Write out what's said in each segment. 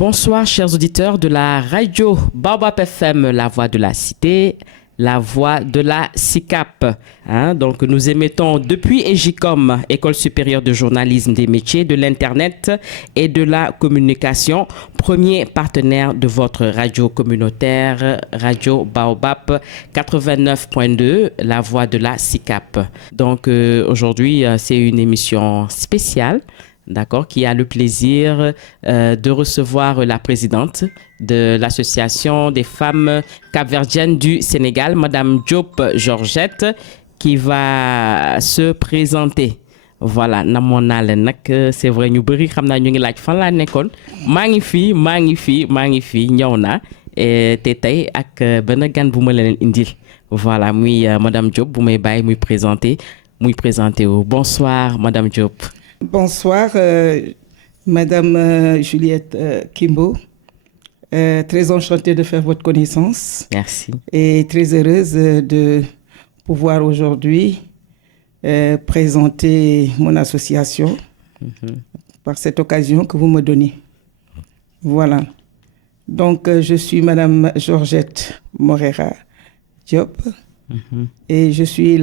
Bonsoir chers auditeurs de la radio Baobab FM, la voix de la cité, la voix de la SICAP. Donc nous émettons depuis EJICOM, École supérieure de journalisme des métiers de l'Internet et de la communication, premier partenaire de votre radio communautaire, Radio Baobab 89.2, la voix de la SICAP. Donc aujourd'hui, c'est une émission spéciale. D'accord, qui a le plaisir de recevoir la présidente de l'Association des femmes capverdiennes du Sénégal, Madame Diop Georgette, qui va se présenter. Voilà, namoon naa leen nag c'est vrai ñu bëri xam naa ñu ngi laaj fan laa nekkoon maa ngi fi ñëw naa te tey ak benn gan bu ma leen indil. Voilà, muy Madame Diop bu may bàyyi muy présenter wu. Bonsoir Madame Diop. Bonsoir, Madame Juliette Kimbo. Très enchantée de faire votre connaissance. Merci. Et très heureuse de pouvoir aujourd'hui présenter mon association par cette occasion que vous me donnez. Voilà. Donc, je suis Madame Georgette Morera Diop et je suis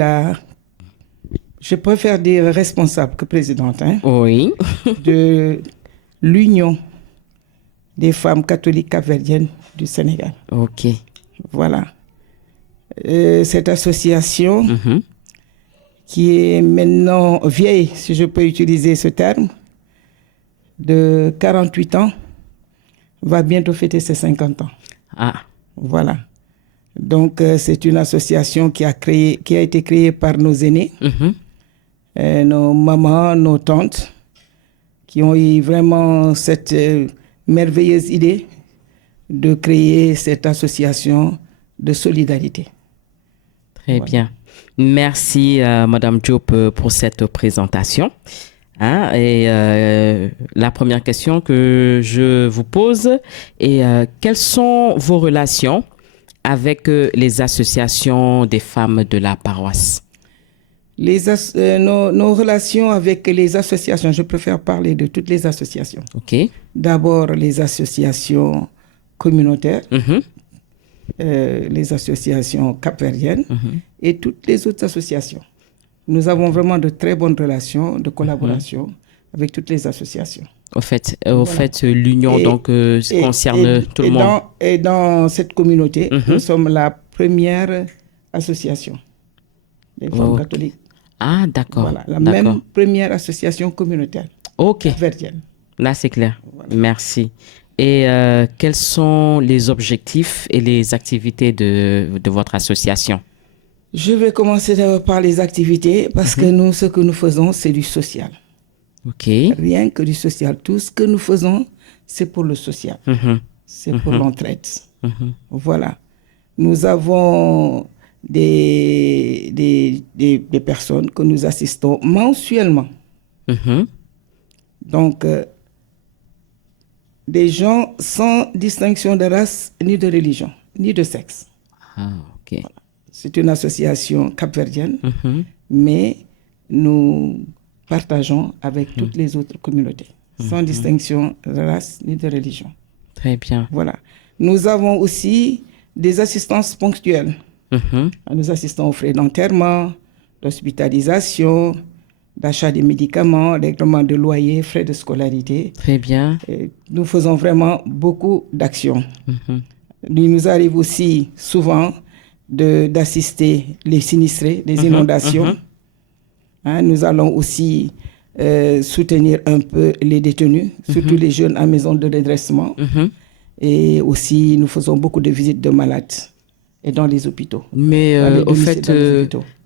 je préfère dire responsable que présidente, oui. de l'Union des femmes catholiques capverdiennes du Sénégal. Ok. Voilà. Cette association qui est maintenant vieille, si je peux utiliser ce terme, de 48 ans, va bientôt fêter ses 50 ans. Ah. Voilà. Donc, c'est une association qui a été créée par nos aînés. Nos mamans, nos tantes, qui ont eu vraiment cette merveilleuse idée de créer cette association de solidarité. Très bien. Merci Madame Diop pour cette présentation. Et la première question que je vous pose est quelles sont vos relations avec les associations des femmes de la paroisse? Nos relations avec les associations, je préfère parler de toutes les associations. Ok. D'abord, les associations communautaires, les associations capverdiennes et toutes les autres associations. Nous avons vraiment de très bonnes relations de collaboration avec toutes les associations. Au fait, l'union concerne tout le monde. Et dans cette communauté, nous sommes la première association des femmes catholiques. Ah, d'accord. Voilà, la même première association communautaire. Ok. Capverdienne. Là, c'est clair. Voilà. Merci. Et quels sont les objectifs et les activités de votre association? Je vais commencer d'abord par les activités parce que nous, ce que nous faisons, c'est du social. Ok. Rien que du social. Tout ce que nous faisons, c'est pour le social. C'est pour l'entraide. Voilà. Nous avons des personnes que nous assistons mensuellement. Donc, des gens sans distinction de race, ni de religion, ni de sexe. Ah, ok. Voilà. C'est une association capverdienne, mais nous partageons avec toutes les autres communautés, sans distinction de race ni de religion. Très bien. Voilà. Nous avons aussi des assistances ponctuelles. Nous assistons aux frais d'enterrement, d'hospitalisation, d'achat des médicaments, règlement de loyer, frais de scolarité. Très bien. Et nous faisons vraiment beaucoup d'actions. Il nous arrive aussi souvent d'assister les sinistrés des inondations. Nous allons aussi soutenir un peu les détenus, surtout les jeunes en maison de redressement. Et aussi, nous faisons beaucoup de visites de malades et dans les hôpitaux. Mais au fait,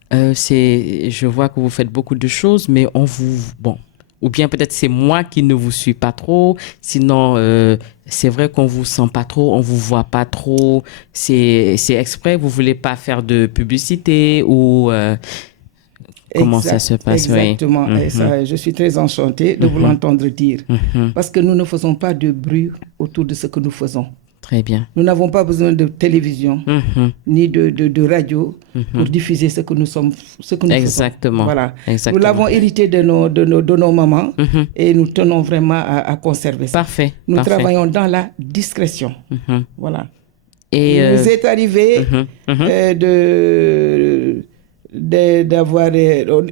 je vois que vous faites beaucoup de choses, mais ou bien peut-être c'est moi qui ne vous suis pas trop. Sinon, c'est vrai qu'on vous sent pas trop, on vous voit pas trop. C'est exprès, vous voulez pas faire de publicité ou comment ça se passe? Exactement. Et ça, je suis très enchantée de vous l'entendre dire. Parce que nous ne faisons pas de bruit autour de ce que nous faisons. Très bien. Nous n'avons pas besoin de télévision ni de radio pour diffuser ce que nous sommes, ce que nous Exactement. faisons. Voilà. Exactement. Nous l'avons hérité de nos mamans et nous tenons vraiment à conserver ça. Parfait. Nous Parfait. travaillons dans la discrétion. Voilà. Et il nous est arrivé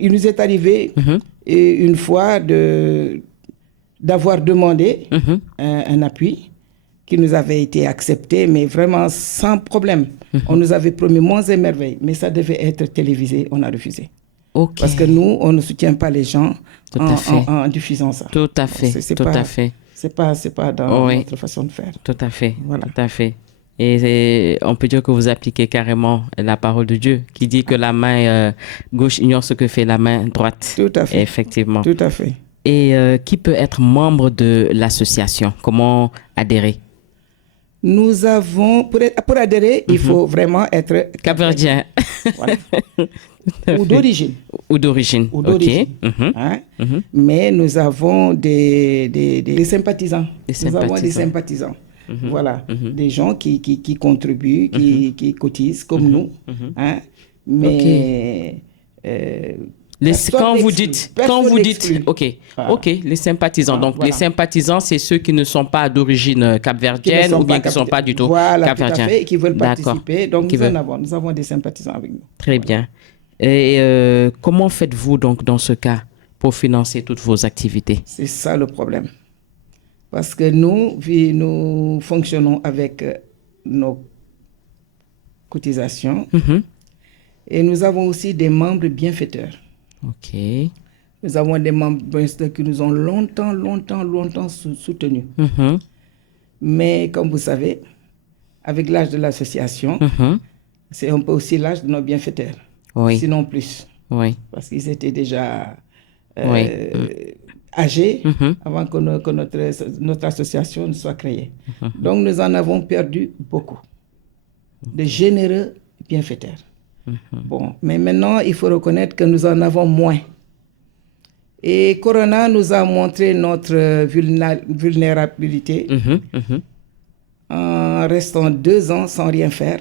il nous est arrivé une fois d'avoir demandé un appui qui nous avait été accepté, mais vraiment sans problème. On nous avait promis monts et merveilles, mais ça devait être télévisé, on a refusé. Okay. Parce que nous, on ne soutient pas les gens en diffusant ça. Tout à fait, à fait. C'est pas dans notre façon de faire. Tout à fait, voilà. Tout à fait. Et on peut dire que vous appliquez carrément la parole de Dieu qui dit que la main gauche ignore ce que fait la main droite. Tout à fait. Et effectivement. Tout à fait. Et qui peut être membre de l'association? Comment adhérer? Nous avons, pour adhérer, il faut vraiment être capverdien. Voilà. Ou d'origine. Ou d'origine. Ok. Mais nous avons des sympathisants. Nous avons des sympathisants. Voilà. Des gens qui contribuent, qui cotisent comme nous. Mais... quand vous dites, ok, les sympathisants. Donc, les sympathisants, c'est ceux qui ne sont pas d'origine capverdienne ou bien qui ne sont pas du tout capverdiens. Et qui veulent participer. Donc, nous avons des sympathisants avec nous. Très bien. Et comment faites-vous donc dans ce cas pour financer toutes vos activités? C'est ça le problème. Parce que nous fonctionnons avec nos cotisations et nous avons aussi des membres bienfaiteurs. Ok. Nous avons des membres qui nous ont longtemps soutenus. Mais comme vous savez, avec l'âge de l'association, c'est un peu aussi l'âge de nos bienfaiteurs. Oui. Sinon plus. Oui. Parce qu'ils étaient déjà âgés avant que notre association ne soit créée. Donc nous en avons perdu beaucoup. De généreux bienfaiteurs. Bon, mais maintenant, il faut reconnaître que nous en avons moins. Et Corona nous a montré notre vulnérabilité en restant 2 ans sans rien faire.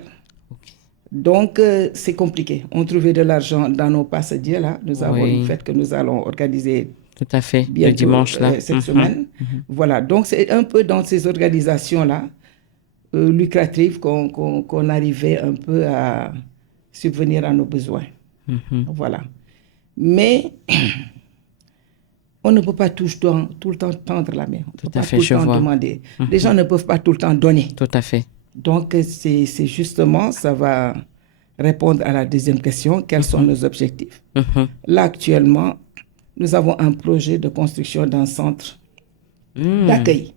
Donc, c'est compliqué. On trouvait de l'argent dans nos passe-dieux, là. Nous avons une fête que nous allons organiser tout à fait bientôt, le dimanche, là. Cette semaine. Voilà, donc c'est un peu dans ces organisations-là lucratives qu'on arrivait un peu à subvenir à nos besoins. Voilà. Mais on ne peut pas tout le temps tendre la main. On ne peut pas tout le temps demander. Les gens ne peuvent pas tout le temps donner. Tout à fait. Donc, c'est justement, ça va répondre à la deuxième question. Quels sont nos objectifs? Là, actuellement, nous avons un projet de construction d'un centre d'accueil.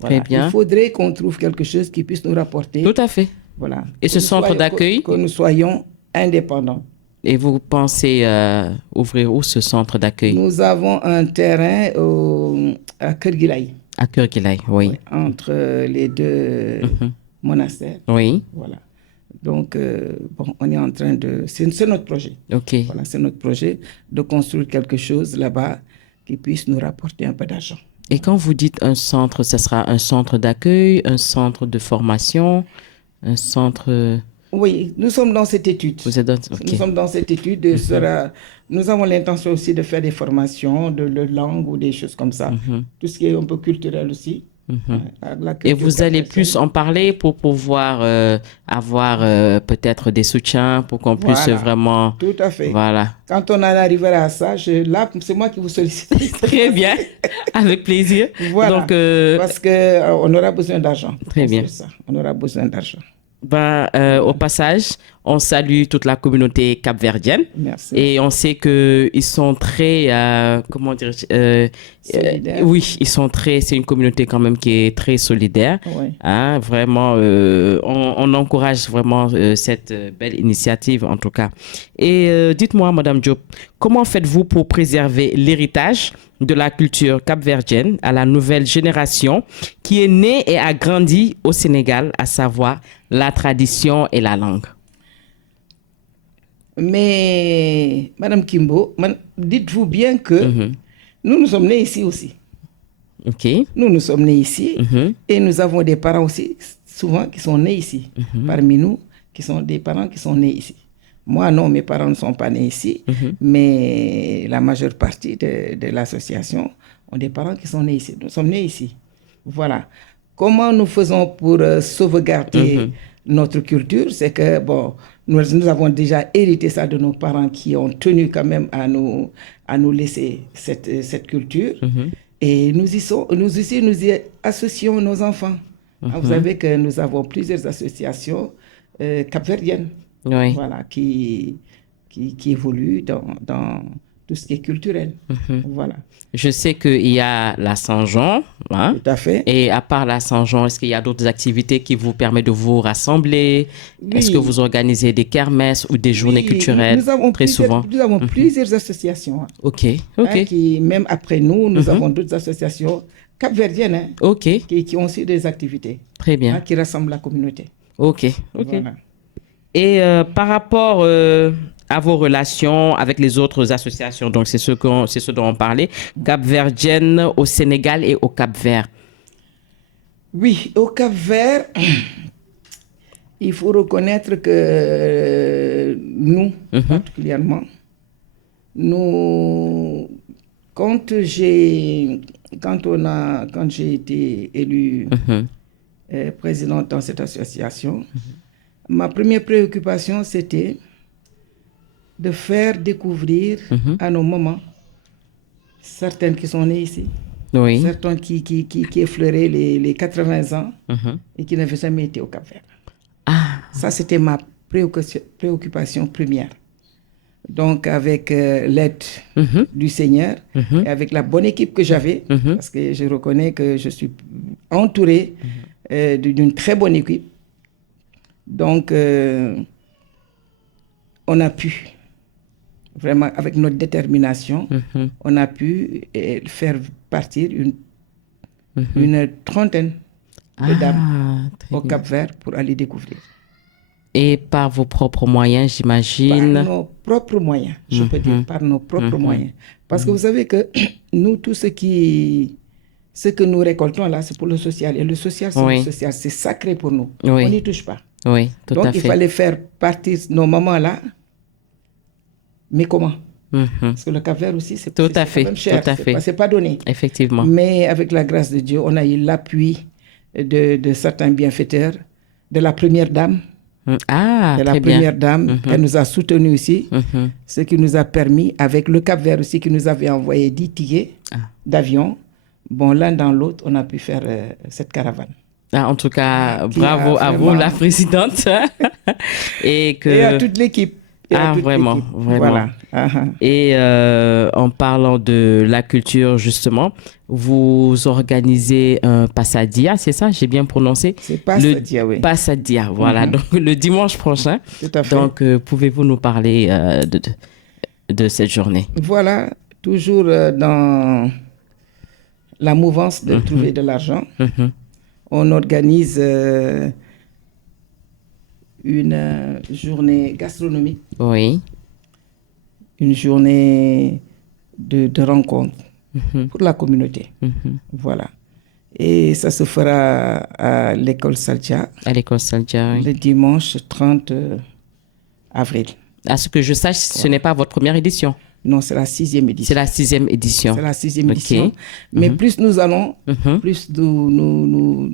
Voilà. Très bien. Il faudrait qu'on trouve quelque chose qui puisse nous rapporter. Tout à fait. Voilà. Et ce centre d'accueil? Que nous soyons indépendants. Et vous pensez ouvrir où ce centre d'accueil? Nous avons un terrain à Kerguilaï. À Kerguilaï, oui. Entre les deux monastères. Oui. Voilà. Donc, on est en train de... C'est notre projet. OK. Voilà, c'est notre projet de construire quelque chose là-bas qui puisse nous rapporter un peu d'argent. Et quand vous dites un centre, ce sera un centre d'accueil, un centre de formation, un centre... Oui, nous sommes dans cette étude. Vous êtes Nous sommes dans cette étude. Nous avons l'intention aussi de faire des formations de langue ou des choses comme ça. Tout ce qui est un peu culturel aussi. Et vous allez plus en parler pour pouvoir avoir peut-être des soutiens pour qu'on puisse vraiment... Tout à fait. Voilà. Quand on en arrivera à ça, là, c'est moi qui vous sollicite. Très bien, avec plaisir. Voilà, donc, parce qu'on aura besoin d'argent. Très bien. Ça. On aura besoin d'argent. Au passage, on salue toute la communauté capverdienne. Merci. Et on sait qu'ils sont très, comment dire, oui, ils sont très, c'est une communauté quand même qui est très solidaire. Oui. Hein, vraiment, on encourage vraiment cette belle initiative en tout cas. Et dites-moi, Madame Diop, comment faites-vous pour préserver l'héritage de la culture capverdienne à la nouvelle génération qui est née et a grandi au Sénégal, à savoir la tradition et la langue? Mais, Madame Kimbo, dites-vous bien que nous sommes nés ici aussi. OK. Nous sommes nés ici et nous avons des parents aussi souvent qui sont nés ici. Parmi nous, qui sont des parents qui sont nés ici. Moi, non, mes parents ne sont pas nés ici, mais la majeure partie de l'association ont des parents qui sont nés ici. Nous sommes nés ici. Voilà. Comment nous faisons pour sauvegarder notre culture? C'est que, bon, nous avons déjà hérité ça de nos parents qui ont tenu quand même à nous laisser cette culture. Et nous y associons nos enfants. Vous savez que nous avons plusieurs associations capverdiennes, voilà, qui évoluent dans tout ce qui est culturel. Voilà. Je sais qu'il y a la Saint-Jean. Hein? Tout à fait. Et à part la Saint-Jean, est-ce qu'il y a d'autres activités qui vous permettent de vous rassembler? Oui. Est-ce que vous organisez des kermesses ou des journées culturelles très souvent? Nous avons plusieurs associations. OK. Qui, même après nous avons d'autres associations capverdiennes qui ont aussi des activités. Très bien. Qui rassemblent la communauté. OK. Voilà. Et par rapport à vos relations avec les autres associations, donc c'est ce dont on parlait, capverdiennes au Sénégal et au Cap-Vert. Oui, au Cap-Vert, il faut reconnaître que nous, particulièrement, quand j'ai été élu présidente dans cette association, ma première préoccupation, c'était de faire découvrir à nos mamans, certaines qui sont nées ici, certaines qui effleuraient les 80 ans et qui n'avaient jamais été au Cap-Vert. Ça, c'était ma préoccupation première. Donc, avec l'aide du Seigneur et avec la bonne équipe que j'avais, parce que je reconnais que je suis entouré d'une très bonne équipe. Donc, on a pu, vraiment, avec notre détermination, on a pu faire partir une trentaine de dames au Cap-Vert pour aller découvrir. Et par vos propres moyens, j'imagine? Par nos propres moyens, je peux dire, par nos propres moyens. Parce que vous savez que nous, tout ce que nous récoltons là, c'est pour le social. Et le social, c'est le social. C'est sacré pour nous. On n'y touche pas. Oui, tout à fait. Donc, il fallait faire partir nos mamans là. Mais comment? Parce que le Cap-Vert aussi, c'est quand même cher. C'est pas donné. Effectivement. Mais avec la grâce de Dieu, on a eu l'appui de certains bienfaiteurs, de la première dame. Première dame, elle nous a soutenus aussi, ce qui nous a permis, avec le Cap-Vert aussi, qui nous avait envoyé 10 tickets d'avion. Bon, l'un dans l'autre, on a pu faire cette caravane. En tout cas, bravo à vous, la présidente. Et à toute l'équipe. Vraiment. Voilà. Et en parlant de la culture, justement, vous organisez un Passadia, c'est ça? J'ai bien prononcé? C'est Passadia, oui. Passadia, voilà. Donc, le dimanche prochain. Tout à fait. Donc, pouvez-vous nous parler de cette journée? Voilà, toujours dans la mouvance de trouver de l'argent. On organise une journée gastronomique. Oui. Une journée de rencontre pour la communauté. Voilà. Et ça se fera à l'école Saltia. À l'école Saltia, oui. Le dimanche 30 avril. À ce que je sache, ce n'est pas votre première édition. Non, c'est la 6e édition. C'est la 6e édition. C'est la 6e édition. Mais plus nous allons, plus nous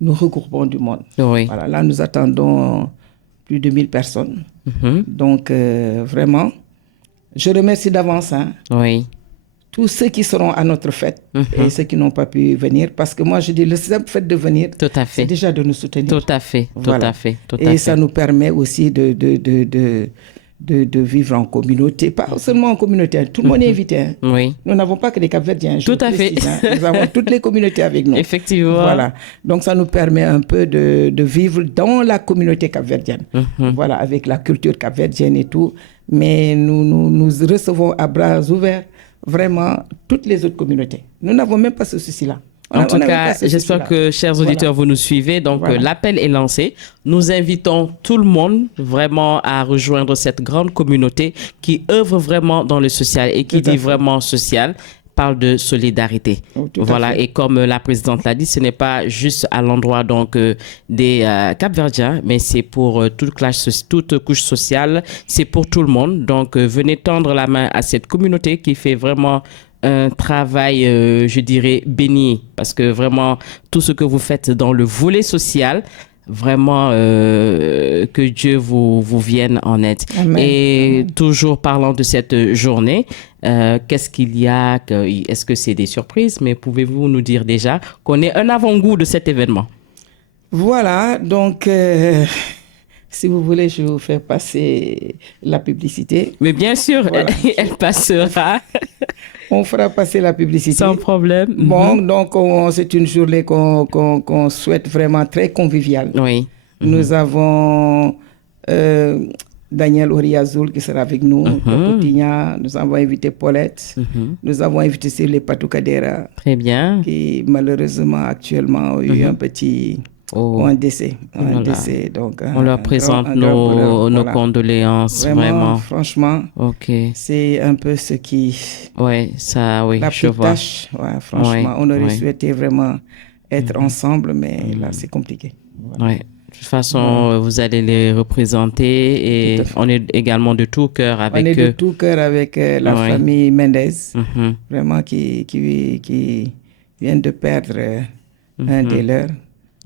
regroupons du monde. Oui. Voilà, là, nous attendons plus de 1000 personnes. Donc, vraiment, je remercie d'avance tous ceux qui seront à notre fête et ceux qui n'ont pas pu venir. Parce que moi, je dis, le simple fait de venir, c'est déjà de nous soutenir. Tout à fait. Et ça nous permet aussi de vivre en communauté, pas seulement en communauté, tout le monde est invité. Oui. Nous n'avons pas que des Cap-Verdiens. Tout à fait. Nous avons toutes les communautés avec nous. Effectivement. Voilà. Donc ça nous permet un peu de vivre dans la communauté capverdienne. Voilà, avec la culture capverdienne et tout. Mais nous recevons à bras ouverts vraiment toutes les autres communautés. Nous n'avons même pas ce souci-là. En tout cas, j'espère que, chers auditeurs, vous nous suivez. Donc, l'appel est lancé. Nous invitons tout le monde vraiment à rejoindre cette grande communauté qui œuvre vraiment dans le social et qui dit vraiment social. parle de solidarité. Voilà, et comme la présidente l'a dit, ce n'est pas juste à l'endroit donc des Cap-Verdiens, mais c'est pour toute couche sociale, c'est pour tout le monde. Donc venez tendre la main à cette communauté qui fait vraiment un travail, je dirais, béni, parce que vraiment tout ce que vous faites dans le volet social, vraiment que Dieu vous vienne en aide. Amen. Et Amen. toujours parlant de cette journée, qu'est-ce qu'il y a? Est-ce que c'est des surprises? Mais pouvez-vous nous dire déjà qu'on ait un avant-goût de cet événement? Voilà, donc si vous voulez, je vais vous faire passer la publicité. Mais bien sûr, Voilà. elle passera On fera passer la publicité. sans problème. Bon, donc c'est une journée qu'on souhaite vraiment très conviviale. Oui. Nous avons Daniel Oriazoul qui sera avec nous, Tokotigna. Nous avons invité Paulette. Nous avons invité sur les Patoukadera Très bien. qui malheureusement actuellement ont eu un petit... un décès. Voilà. Un décès, donc, On leur présente nos voilà. condoléances, vraiment. Franchement, Ok. c'est un peu ce qui... Ouais, ça, oui, La je petite vois. tâche, ouais, franchement, Ouais, on aurait ouais. souhaité vraiment être ensemble, mais là, c'est compliqué. Voilà. Ouais. De toute façon, vous allez les représenter et Tout à fait. on est également de tout cœur On avec est de eux. tout cœur avec la Ouais. famille Mendez, Mhm. vraiment qui vient de perdre un des leurs,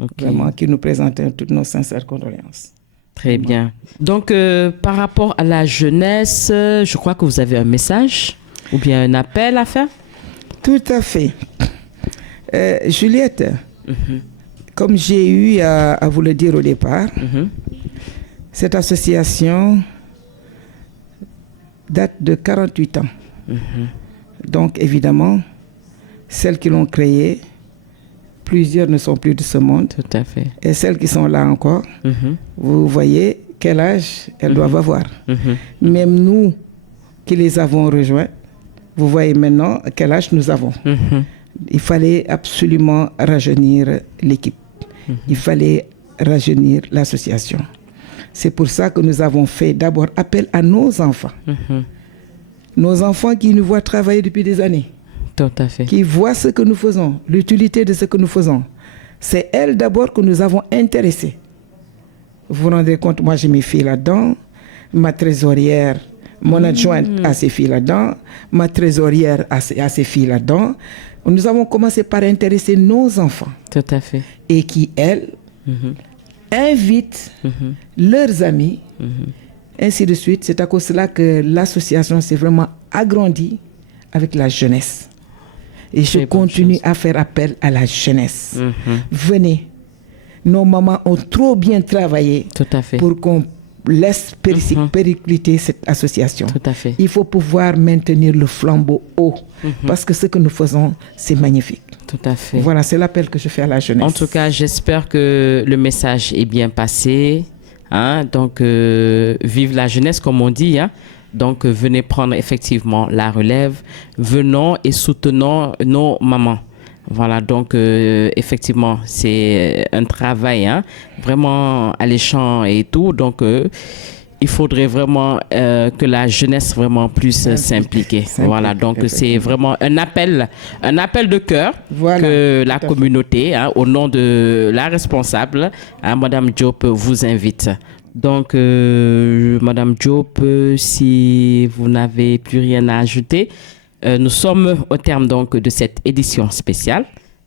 Ok. vraiment qui nous présente toutes nos sincères condoléances. Très bien. Donc, par rapport à la jeunesse, je crois que vous avez un message ou bien un appel à faire. Tout à fait. Juliette, comme j'ai eu à vous le dire au départ, cette association date de 48 ans. Donc évidemment, celles qui l'ont créée, plusieurs ne sont plus de ce monde. Tout à fait. Et celles qui sont là encore, vous voyez quel âge elles doivent avoir. Même nous qui les avons rejoints, vous voyez maintenant quel âge nous avons. Il fallait absolument rajeunir l'équipe. Il fallait rajeunir l'association. C'est pour ça que nous avons fait d'abord appel à nos enfants. Nos enfants qui nous voient travailler depuis des années, Tout à fait. qui voient ce que nous faisons, l'utilité de ce que nous faisons. C'est elles d'abord que nous avons intéressées. Vous vous rendez compte, moi j'ai mes filles là-dedans, ma trésorière, mon adjointe a ses filles là-dedans, ma trésorière a ses filles là-dedans. Nous avons commencé par intéresser nos enfants Tout à fait. et qui, elles, invitent leurs amis, ainsi de suite. C'est à cause de cela que l'association s'est vraiment agrandie avec la jeunesse. Et je Très bonne continue chose. à faire appel à la jeunesse. Venez. Nos mamans ont trop bien travaillé Tout à fait. pour qu'on laisse péricliter cette association. Tout à fait. Il faut pouvoir maintenir le flambeau haut parce que ce que nous faisons, c'est magnifique. Tout à fait. Voilà, c'est l'appel que je fais à la jeunesse. En tout cas, j'espère que le message est bien passé. Hein? Donc, vive la jeunesse, comme on dit. Hein? Donc, venez prendre effectivement la relève. Venons et soutenons nos mamans. Voilà, donc effectivement, c'est un travail hein, vraiment alléchant et tout. Donc, il faudrait vraiment que la jeunesse vraiment puisse s'impliquer. Voilà, donc c'est vraiment un appel de cœur Voilà, que la tout à fait. communauté, hein, au nom de la responsable, hein, Madame Diop, vous invite. Donc, Madame Diop, si vous n'avez plus rien à ajouter, nous sommes au terme donc de cette édition spéciale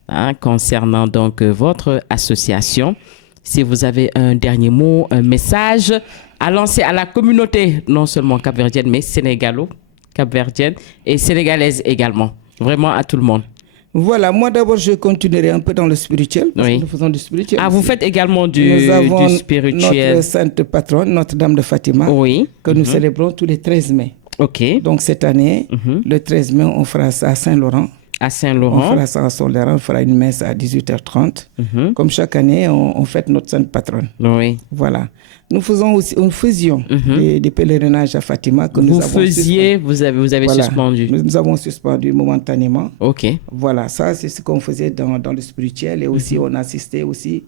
hein, concernant donc votre association. Si vous avez un dernier mot, un message à lancer à la communauté, non seulement capverdienne, mais sénégalo-capverdienne et sénégalaise également. Vraiment à tout le monde. Voilà, moi d'abord je continuerai un peu dans le spirituel, parce Oui. que nous faisons du spirituel. Ah, vous aussi. faites également Nous du avons spirituel. notre sainte patronne, Notre-Dame de Fatima, Oui. que nous célébrons tous les 13 mai. OK. Donc cette année, le 13 mai, on fera ça à Saint-Laurent. À On Saint-Laurent. fera ça à Saint-Laurent, on fera une messe à 18h30. Comme chaque année, on fête notre sainte patronne. Oui. Voilà. Nous faisions des pèlerinages à Fatima que nous Vous avons faisiez, vous avez Voilà. suspendu. Nous avons suspendu momentanément. OK. Voilà, ça c'est ce qu'on faisait dans le spirituel et aussi on assistait aussi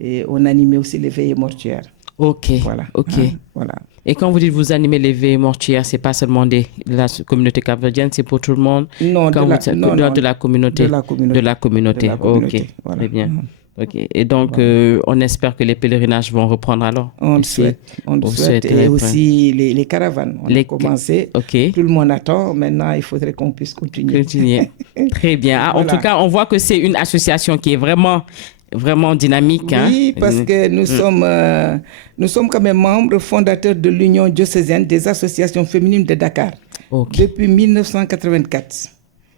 et on animait aussi les veillées mortuaires. Ok, Voilà. ok. Voilà. Et quand vous dites vous animez les veillées mortuaires, c'est pas seulement de la communauté capverdienne, c'est pour tout le monde? Non, Quand non, de la communauté. de la communauté. De la communauté. De la communauté, Ok, voilà. très bien. Ok. Et donc, on espère que les pèlerinages vont reprendre alors. On le ici. souhaite. On le souhaite. Et aussi les caravanes. On a commencé. Ok. Tout le monde attend. Maintenant, il faudrait qu'on puisse continuer. Très bien. Ah, Voilà. En tout cas, on voit que c'est une association qui est vraiment dynamique. Oui, parce que nous sommes quand même membres fondateurs de l'Union diocésaine des associations féminines de Dakar. Okay. Depuis 1984.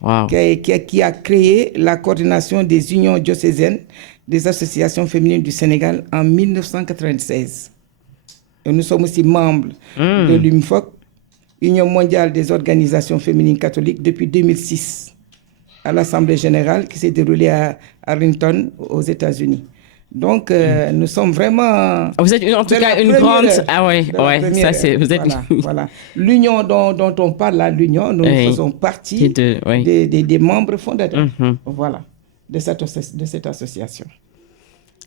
Wow. Qui a créé la coordination des unions diocésaines des associations féminines du Sénégal en 1996. Et nous sommes aussi membres de l'UMFOC, Union mondiale des organisations féminines catholiques, depuis 2006, à l'Assemblée générale qui s'est déroulée à Arlington, aux États-Unis. Donc, nous sommes vraiment... Vous êtes en tout cas une grande... Ah oui, ça c'est... Vous êtes... Voilà. L'union dont on parle là, l'union, nous faisons partie des membres fondateurs. Voilà, de cette association.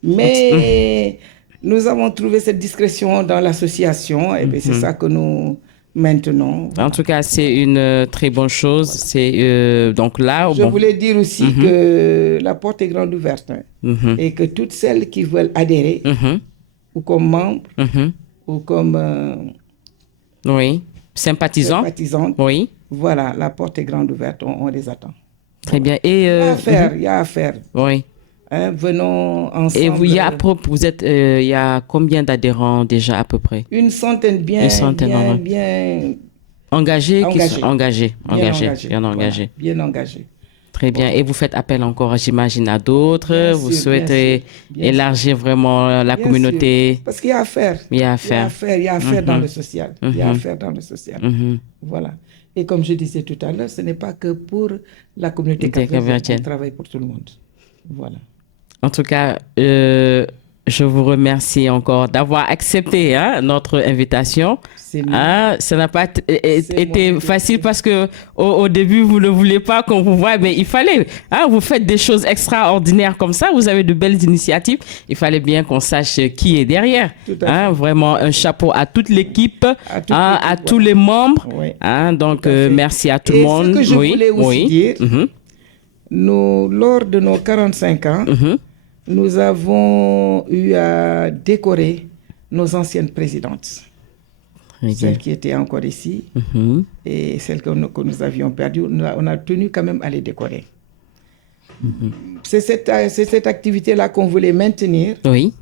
Mais nous avons trouvé cette discrétion dans l'association et c'est ça que nous maintenons. En tout cas, c'est une très bonne chose. Voilà. C'est donc là... Je voulais dire aussi que la porte est grande ouverte et que toutes celles qui veulent adhérer ou comme membres ou comme... oui, sympathisants. Oui. Voilà, la porte est grande ouverte, on les attend. Très bien. Et, il y a à faire. Oui. Venons ensemble. Et il y a combien d'adhérents déjà à peu près? Une centaine bien engagés. Bien engagés. Très bien. Et vous faites appel encore, j'imagine, à d'autres. Vous souhaitez élargir vraiment la communauté. Sûr. Parce qu'il y a à faire. Il y a à faire dans le social. Il y a à faire dans le social. Voilà. Et comme je disais tout à l'heure, ce n'est pas que pour la communauté capverdienne. On travaille pour tout le monde. Voilà. En tout cas, je vous remercie encore d'avoir accepté notre invitation. Ça n'a pas été facile parce que au début, vous ne voulez pas qu'on vous voie, mais il fallait. Vous faites des choses extraordinaires comme ça, vous avez de belles initiatives. Il fallait bien qu'on sache qui est derrière. Vraiment un chapeau à toute l'équipe, à tous les membres. Oui. Donc, merci à tout le monde. Ce que je voulais aussi dire, lors de nos 45 ans, nous avons eu à décorer nos anciennes présidentes. Celles qui étaient encore ici et celles que nous avions perdues, on a tenu quand même à les décorer. C'est cette activité-là qu'on voulait maintenir. Oui.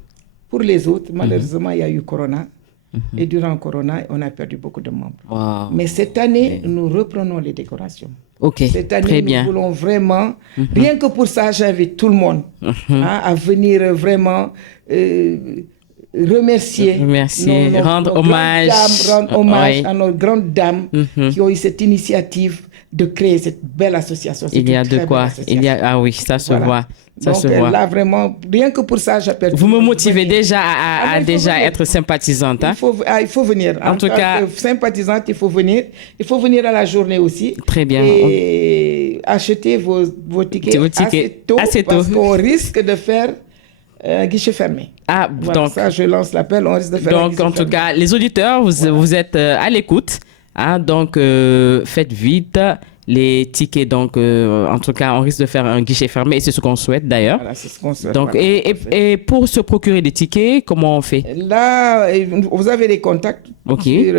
Pour les autres, malheureusement, il y a eu Corona. Et durant Corona, on a perdu beaucoup de membres. Wow. Mais cette année, nous reprenons les décorations. Ok, cette année, très bien. Nous voulons vraiment, rien que pour ça, j'invite tout le monde à venir vraiment remercier, rendre hommage à nos grandes dames qui ont eu cette initiative de créer cette belle association. Il y a de quoi. Ah oui, ça se voit. Ça Donc se voit. Là, vraiment, rien que pour ça, j'appelle. Vous me motivez déjà à déjà être sympathisante. Il faut venir. En tout cas, sympathisante, il faut venir. Il faut venir à la journée aussi. Très bien. Et acheter vos tickets assez tôt. Parce qu'on risque de faire un guichet fermé. Donc ça, je lance l'appel. On risque de faire un guichet fermé. Donc, en tout cas, les auditeurs, vous êtes à l'écoute. Donc, faites vite. Les tickets, donc, en tout cas, on risque de faire un guichet fermé et c'est ce qu'on souhaite d'ailleurs. Voilà, c'est ce qu'on souhaite. Donc, et pour se procurer des tickets, comment on fait? Là, vous avez les contacts sur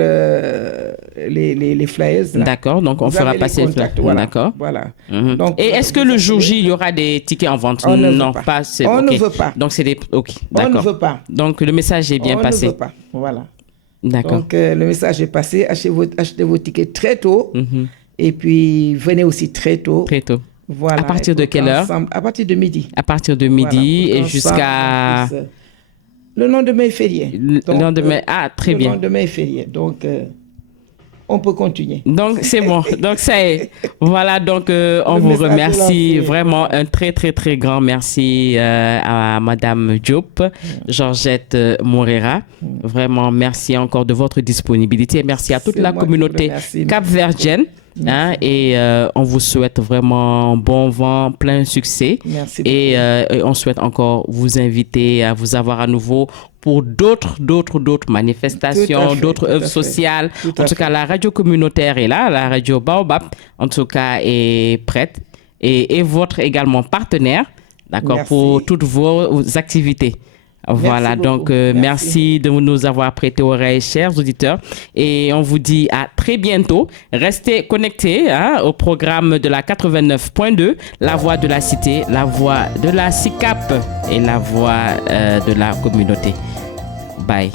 les flyers. D'accord, donc on fera passer les contacts. Voilà. D'accord. Voilà. Donc, et est-ce que le jour J, il y aura des tickets en vente? On ne non, veut pas. On ne veut pas. Donc, c'est des. Ok, d'accord. On ne veut pas. Donc, le message est bien passé. On ne veut pas. Voilà. D'accord. Donc, le message est passé. Achetez vos tickets très tôt. Et puis, venez aussi très tôt. Très tôt. Voilà. À partir de quelle heure? À partir de midi. À partir de midi et jusqu'à... Le lendemain est férié. Le lendemain, très bien. Le lendemain est férié. Donc, on peut continuer. Donc, c'est bon. Donc, ça y est. Voilà, donc, on vous remercie. Vraiment, un très, très, très grand merci à Madame Diop, Georgette Moreira. Vraiment, merci encore de votre disponibilité. Merci à toute la communauté capverdienne. Hein, et on vous souhaite vraiment bon vent, plein succès. Merci et on souhaite encore vous inviter à vous avoir à nouveau pour d'autres manifestations, d'autres œuvres sociales. En tout cas, la radio communautaire est là, la radio Baobab, en tout cas, est prête et votre également partenaire, d'accord, pour toutes vos activités. Voilà, donc merci de nous avoir prêté oreille, chers auditeurs. Et on vous dit à très bientôt. Restez connectés au programme de la 89.2, la voix de la cité, la voix de la SICAP et la voix de la communauté. Bye.